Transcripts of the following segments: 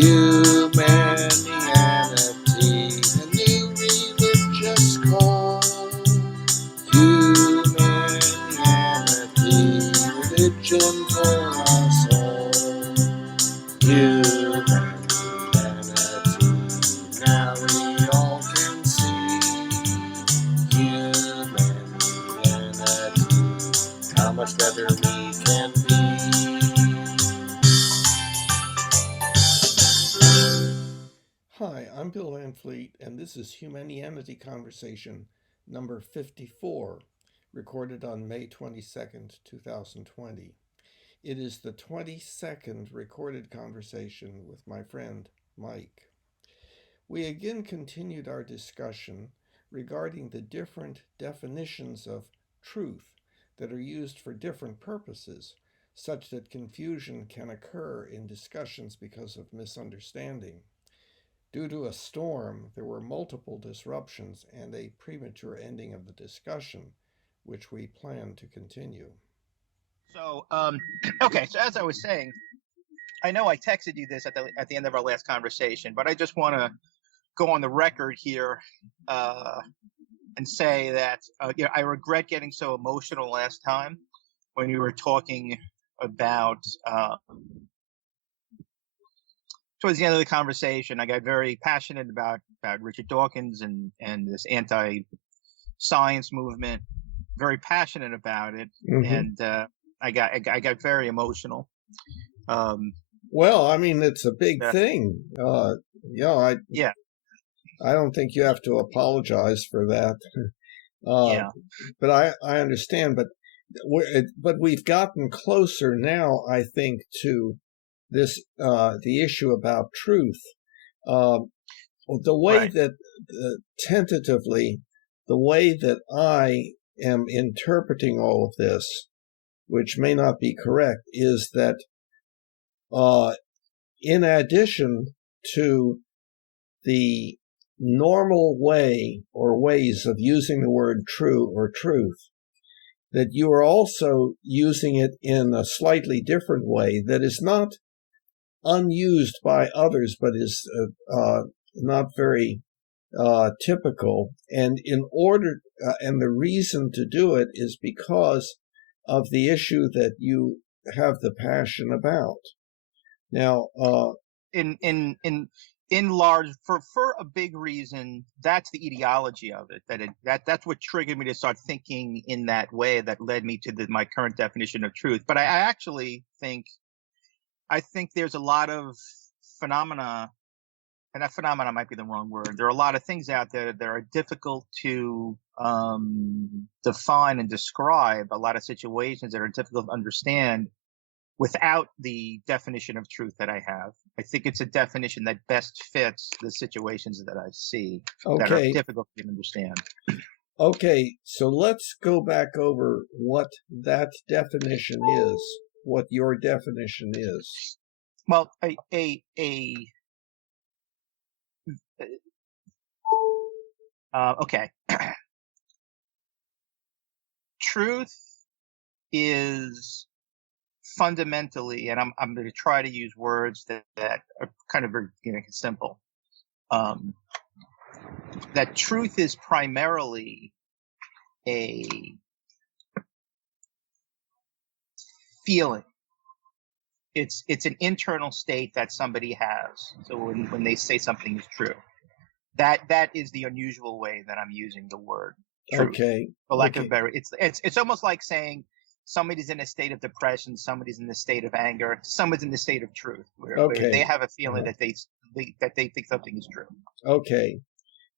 Humanianity, a new religious call. Humanianity, religion for us all. Humanity, now we all can see. Humanity, how much better we can be. Hi, I'm Bill Van Fleet, and this is Humanianity Conversation number 54, recorded on May 22nd, 2020. It is the 22nd recorded conversation with my friend Mike. We again continued our discussion regarding the different definitions of truth that are used for different purposes, such that confusion can occur in discussions because of misunderstanding. Due to a storm, there were multiple disruptions and a premature ending of the discussion, which we plan to continue. So, okay. So as I was saying, I know I texted you this at the end of our last conversation, but I just want to go on the record here and say that I regret getting so emotional last time when we were talking about towards the end of the conversation. I got very passionate about Richard Dawkins and this anti-science movement. Very passionate about it, and I got very emotional. Well, I mean, it's a big thing. I don't think you have to apologize for that. But I understand. But we've gotten closer now, I think, to this the issue about truth. The way that tentatively, the way that I am interpreting all of this, which may not be correct, is that in addition to the normal way or ways of using the word true or truth, that you are also using it in a slightly different way that is not unused by others, but is not very typical. And and the reason to do it is because of the issue that you have the passion about. Now, in large, for a big reason, that's the ideology of it. That's what triggered me to start thinking in that way. That led me to my current definition of truth. But I actually think there's a lot of phenomena, and that phenomena might be the wrong word. There are a lot of things out there that are difficult to define and describe. A lot of situations that are difficult to understand without the definition of truth that I have. I think it's a definition that best fits the situations that I see that are difficult to understand. Okay, so let's go back over what that definition is, what your definition is. Well, okay. Truth is fundamentally, and I'm going to try to use words that are kind of very simple. That truth is primarily a feeling. It's an internal state that somebody has. So when they say something is true, that is the unusual way that I'm using the word truth. Okay. For lack of better, it's almost like saying somebody's in a state of depression, somebody's in a state of anger, someone's in the state of truth, where they have a feeling that they think something is true. Okay.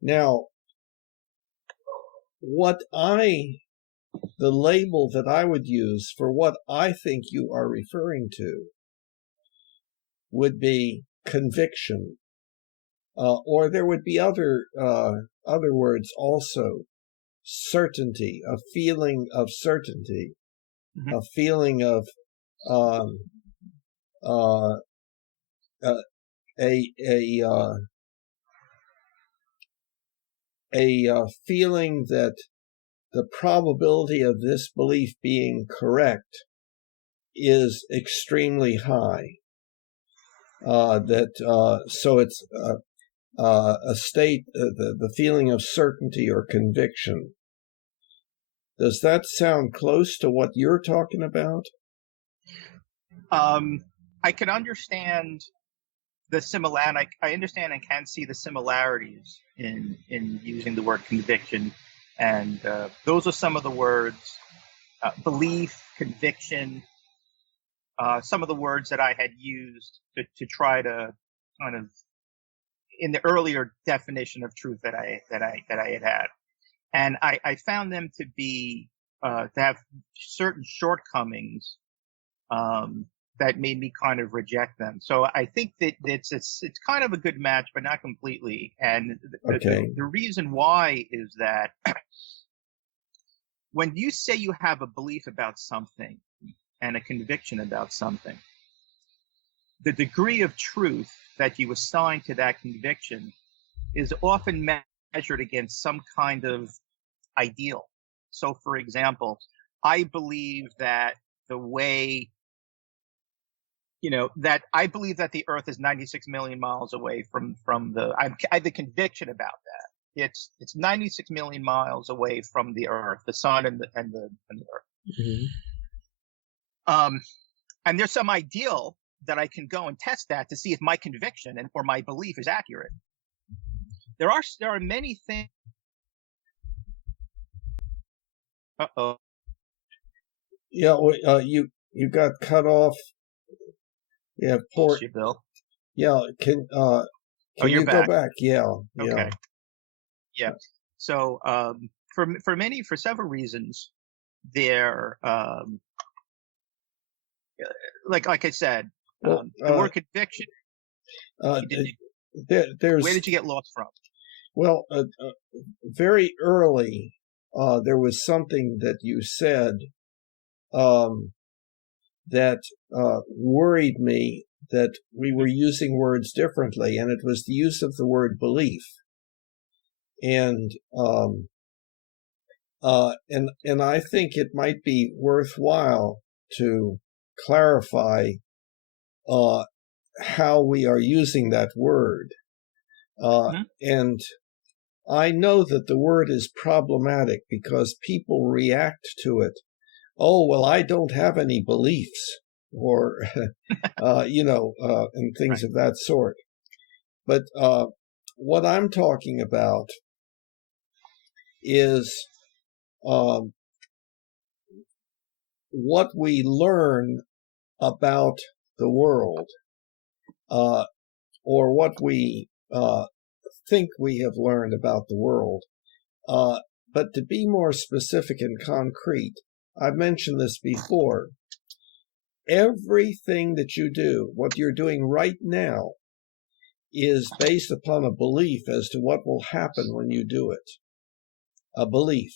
Now, the label that I would use for what I think you are referring to would be conviction, or there would be other words also. Certainty, a feeling of certainty, a feeling of a feeling that the probability of this belief being correct is extremely high. So it's a state, the feeling of certainty or conviction. Does that sound close to what you're talking about? I can understand the similarity. I understand and can see the similarities in using the word conviction, and those are some of the words: belief, conviction. Some of the words that I had used to try to kind of in the earlier definition of truth that I had, and I found them to be to have certain shortcomings that made me kind of reject them. So I think that it's kind of a good match, but not completely. And the reason why is that when you say you have a belief about something and a conviction about something, the degree of truth that you assign to that conviction is often measured against some kind of ideal. So, for example, I believe that I believe that the Earth is 96 million miles away from the. I have a conviction about that. It's 96 million miles away from the Earth, the Sun, and the Earth. Mm-hmm. And there's some ideal that I can go and test that to see if my conviction or my belief is accurate. There are many things. Uh-oh. Yeah, you got cut off. Yeah, poor. You, Bill. Yeah, can you back. Go back? Yeah. Okay. Yeah. So for several reasons, there like I said, the word conviction. Where did you get lost from? Well, very early, there was something that you said that worried me, that we were using words differently, and it was the use of the word belief. And I think it might be worthwhile to clarify how we are using that word. And I know that the word is problematic because people react to it. Oh, well, I don't have any beliefs, or, and things of that sort. But what I'm talking about is what we learn about the world, or what we think we have learned about the world. But to be more specific and concrete, I've mentioned this before. Everything that you do, what you're doing right now, is based upon a belief as to what will happen when you do it. A belief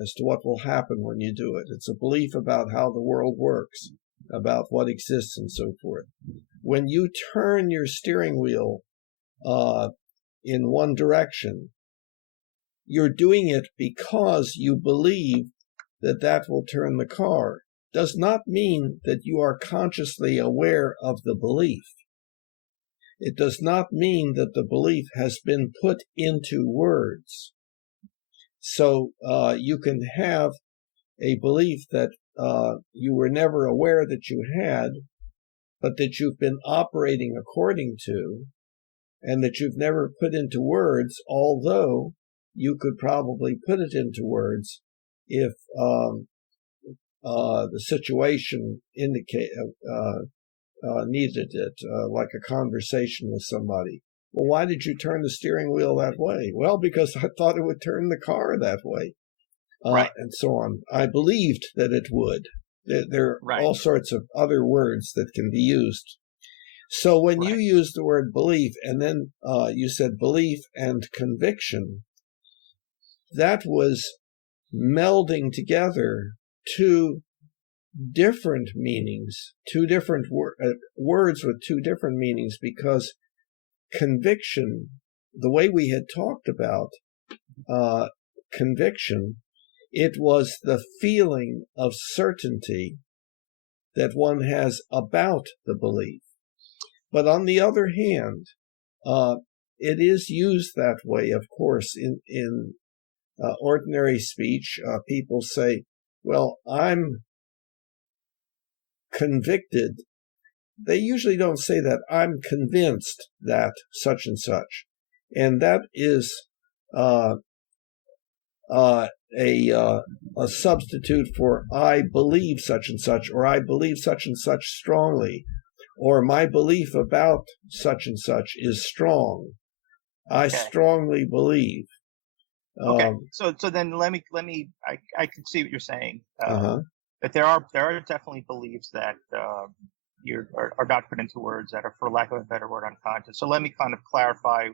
as to what will happen when you do it. It's a belief about how the world works, about what exists, and so forth. When you turn your steering wheel in one direction, you're doing it because you believe that that will turn the car. Does not mean that you are consciously aware of the belief. It does not mean that the belief has been put into words. So you can have a belief that you were never aware that you had, but that you've been operating according to, and that you've never put into words, although you could probably put it into words if the situation needed it, like a conversation with somebody. Well, why did you turn the steering wheel that way? Well, because I thought it would turn the car that way, and so on. I believed that it would. There are all sorts of other words that can be used. So when you use the word belief, and then you said belief and conviction, that was melding together two different meanings, two different words with two different meanings, because conviction, the way we had talked about conviction, it was the feeling of certainty that one has about the belief. But on the other hand, it is used that way, of course, in ordinary speech. People say, well, I'm convicted. They usually don't say that. I'm convinced that such and such. And that is a substitute for I believe such and such, or I believe such and such strongly, or my belief about such and such is strong. I strongly believe. Okay, so then let me I can see what you're saying. That there are definitely beliefs that are not put into words, that are, for lack of a better word, unconscious. So let me kind of clarify.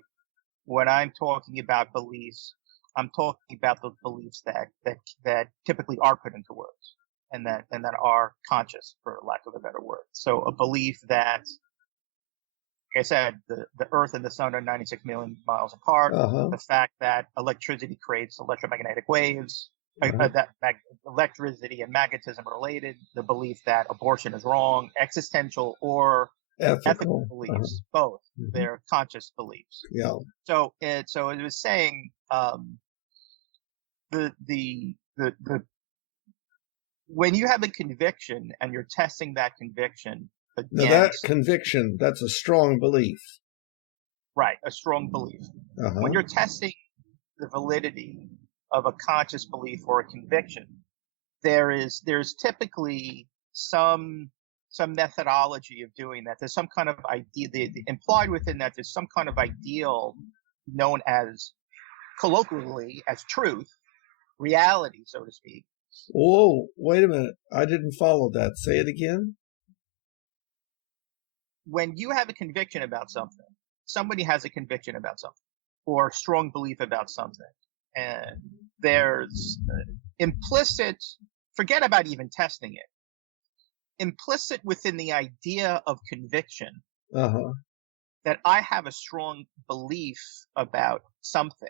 When I'm talking about beliefs, I'm talking about those beliefs that typically are put into words, and that are conscious, for lack of a better word. So a belief that, like I said, the Earth and the Sun are 96 million miles apart. The fact that electricity creates electromagnetic waves, that electricity and magnetism are related. The belief that abortion is wrong, existential or ethical beliefs, both. They're conscious beliefs. Yeah. So it was saying the when you have a conviction and you're testing that conviction against, now that conviction, that's a strong belief. Right, a strong belief. When you're testing the validity of a conscious belief or a conviction, there's typically some methodology of doing that. There's some kind of idea, the implied within that, there's some kind of ideal known as, colloquially, as truth, reality, so to speak. Oh, wait a minute. I didn't follow that. Say it again. When you have a conviction about something, somebody has a conviction about something, or a strong belief about something, and there's implicit, forget about even testing it, implicit within the idea of conviction, that I have a strong belief about something,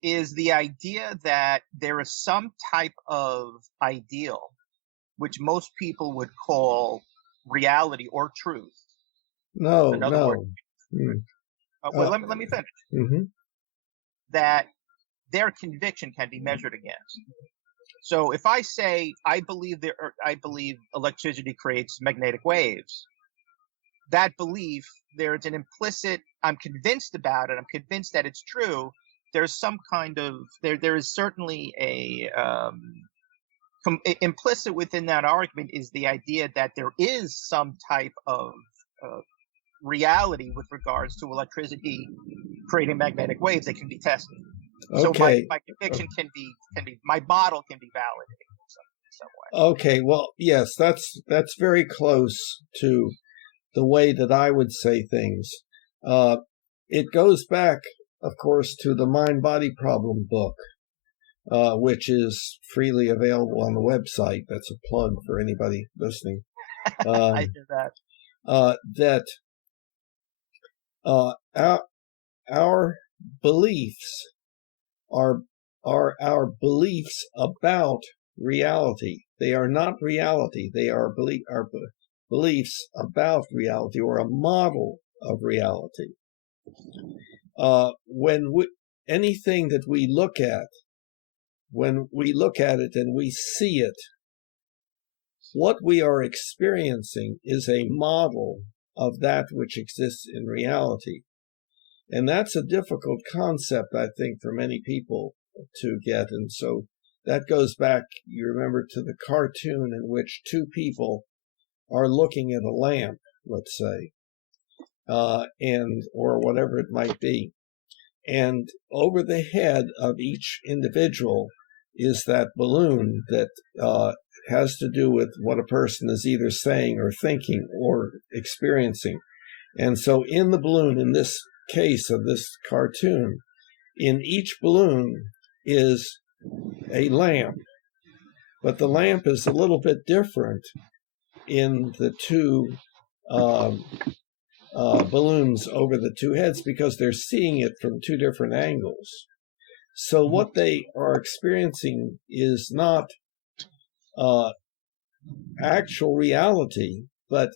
is the idea that there is some type of ideal, which most people would call reality or truth. No. Well, let me finish. That their conviction can be measured against. So if I say I believe electricity creates magnetic waves, that belief, there's an implicit, I'm convinced about it, I'm convinced that it's true. There's some kind of, there is certainly a implicit within that argument is the idea that there is some type of reality with regards to electricity creating magnetic waves that can be tested. So my conviction can be my model can be validated in some way. Okay, well, yes, that's very close to the way that I would say things. It goes back, of course, to the Mind-Body Problem book, which is freely available on the website. That's a plug for anybody listening. I hear that. Our beliefs are our beliefs about reality. They are not reality. They are our beliefs about reality, or a model of reality. Anything that we look at, when we look at it and we see it, what we are experiencing is a model of that which exists in reality. And that's a difficult concept, I think, for many people to get. And so that goes back, you remember, to the cartoon in which two people are looking at a lamp, let's say, or whatever it might be. And over the head of each individual is that balloon that has to do with what a person is either saying or thinking or experiencing. And so in the balloon, in this case of this cartoon, in each balloon is a lamp, but the lamp is a little bit different in the two balloons over the two heads, because they're seeing it from two different angles. So what they are experiencing is not actual reality, but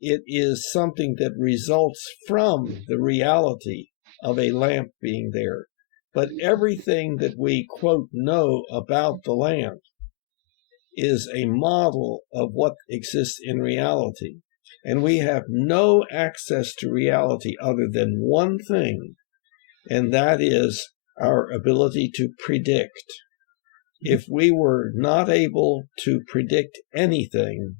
it is something that results from the reality of a lamp being there. But everything that we, quote, know about the lamp is a model of what exists in reality. And we have no access to reality other than one thing, and that is our ability to predict. If we were not able to predict anything,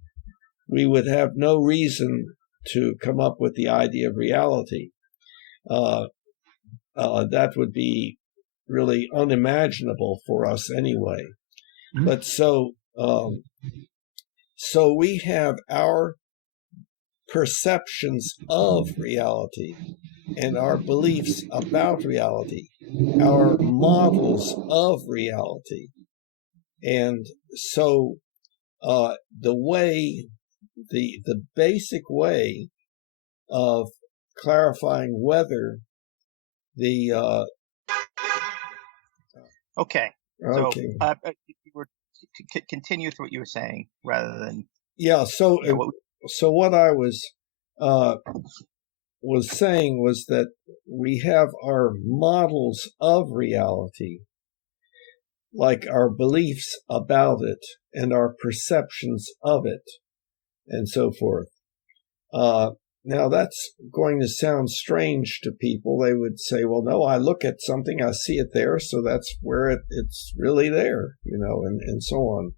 we would have no reason to come up with the idea of reality. That would be really unimaginable for us anyway. Mm-hmm. But so we have our perceptions of reality and our beliefs about reality, our models of reality. And so the basic way of clarifying whether the okay. So you were to continue with what you were saying rather than So what I was saying was that we have our models of reality, like our beliefs about it and our perceptions of it, and so forth. Now, that's going to sound strange to people. They would say, well, no, I look at something, I see it there, so that's where it's really there, and so on.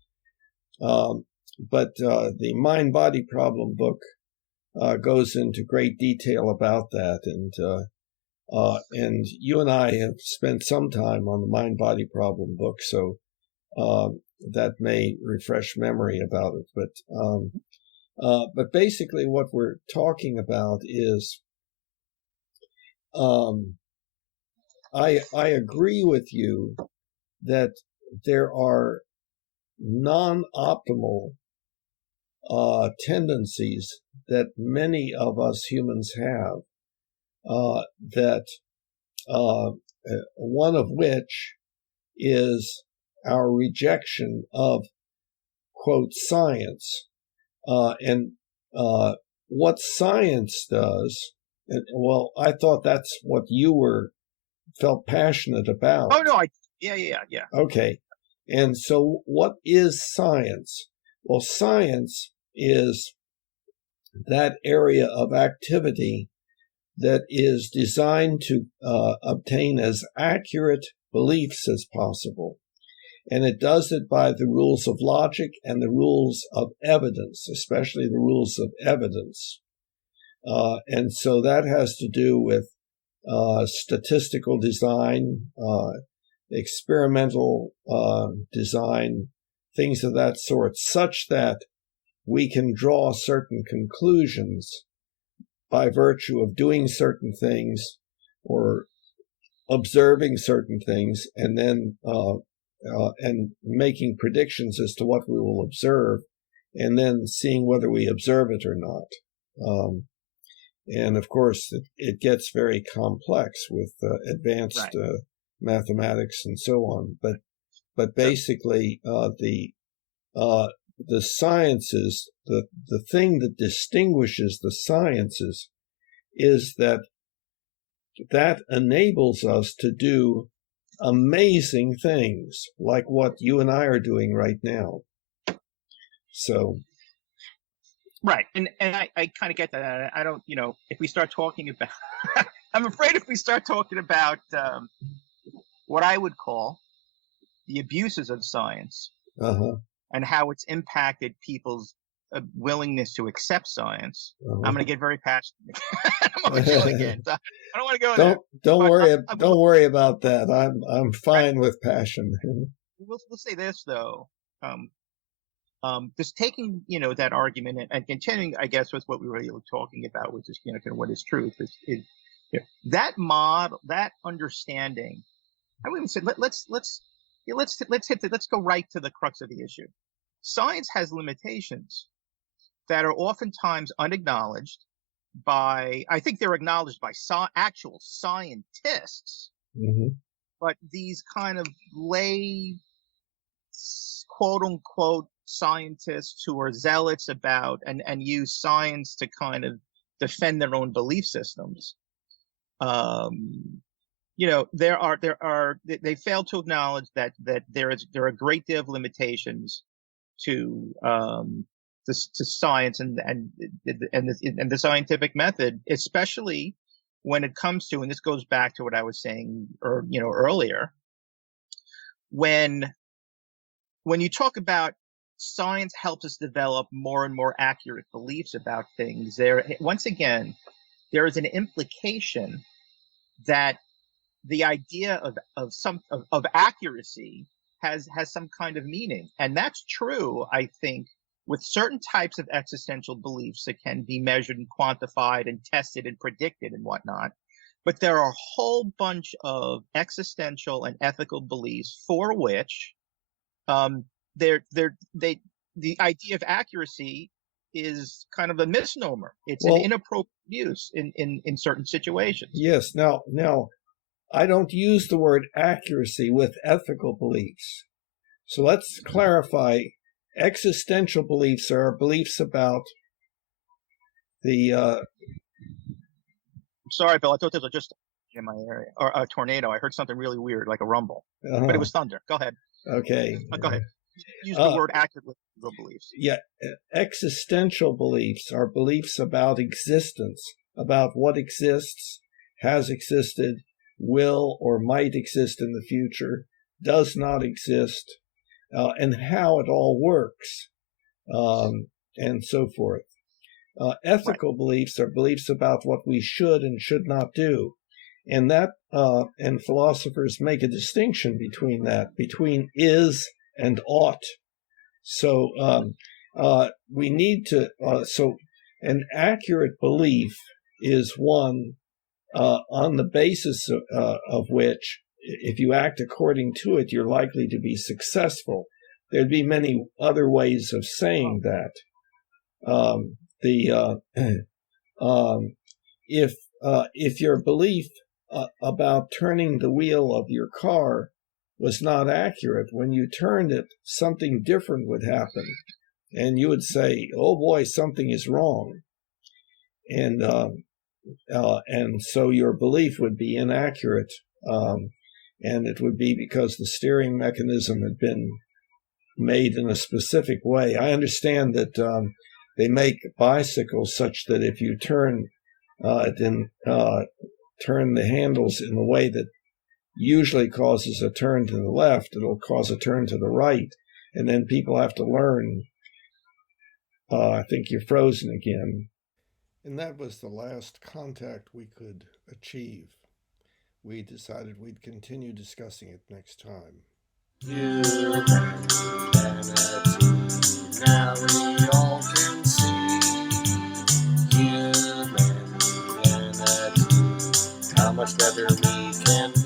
But the Mind-Body Problem book goes into great detail about that, and you and I have spent some time on the Mind-Body Problem book, so that may refresh memory about it. But basically what we're talking about is, I agree with you that there are non-optimal tendencies that many of us humans have, that one of which is our rejection of, quote, science. And what science does, well, I thought that's what you felt passionate about. Oh, no, yeah. Okay. And so what is science? Well, science is that area of activity that is designed to obtain as accurate beliefs as possible. And it does it by the rules of logic and the rules of evidence, especially the rules of evidence. And so that has to do with statistical design, experimental design, things of that sort, such that we can draw certain conclusions by virtue of doing certain things or observing certain things, and then and making predictions as to what we will observe, and then seeing whether we observe it or not. And of course, it gets very complex with advanced mathematics and so on. But basically, the sciences, the thing that distinguishes the sciences is that enables us to do amazing things like what you and I are doing right now. So. Right. And I kind of get that. I don't, if we start talking about, I'm afraid if we start talking about what I would call the abuses of science and how it's impacted people's willingness to accept science, I'm going to get very passionate. I'm going to go again. So I don't want to go there. Don't worry about that. I'm fine with passion. We'll say this though. Just taking, that argument and continuing, I guess, with what we were talking about, which is, kind of what is truth, is that model, that understanding. I would even say let's go right to the crux of the issue. Science has limitations that are oftentimes unacknowledged by, I think they're acknowledged by actual scientists, but these kind of lay, quote unquote, scientists who are zealots about and use science to kind of defend their own belief systems. You know, they fail to acknowledge that there are a great deal of limitations to science and the scientific method, especially when it comes to, and this goes back to what I was saying earlier, when you talk about science helps us develop more and more accurate beliefs about things, once again there is an implication that the idea of accuracy has some kind of meaning. And that's true, I think, with certain types of existential beliefs that can be measured and quantified and tested and predicted and whatnot. But there are a whole bunch of existential and ethical beliefs for which the idea of accuracy is kind of a misnomer. It's an inappropriate use in certain situations. Yes. Now, I don't use the word accuracy with ethical beliefs. So let's clarify. Existential beliefs are beliefs about the... I'm sorry, Bill. I thought this was just in my area, or a tornado. I heard something really weird, like a rumble. But it was thunder. Go ahead. Okay. Go ahead. Use the word accurately. Beliefs. Yeah. Existential beliefs are beliefs about existence, about what exists, has existed, will or might exist in the future, does not exist, and how it all works, and so forth. Ethical beliefs are beliefs about what we should and should not do, and and philosophers make a distinction between is and ought. So we need to. So an accurate belief is one on the basis of which, if you act according to it, you're likely to be successful. There'd be many other ways of saying that. If your belief about turning the wheel of your car was not accurate, when you turned it, something different would happen, and you would say, "Oh boy, something is wrong," and so your belief would be inaccurate, and it would be because the steering mechanism had been made in a specific way. I understand that they make bicycles such that if you turn the handles in a way that usually causes a turn to the left, it'll cause a turn to the right, and then people have to learn. I think you're frozen again. And that was the last contact we could achieve. We decided we'd continue discussing it next time. Humanity, now we all can see. Humanity, how much better we can be.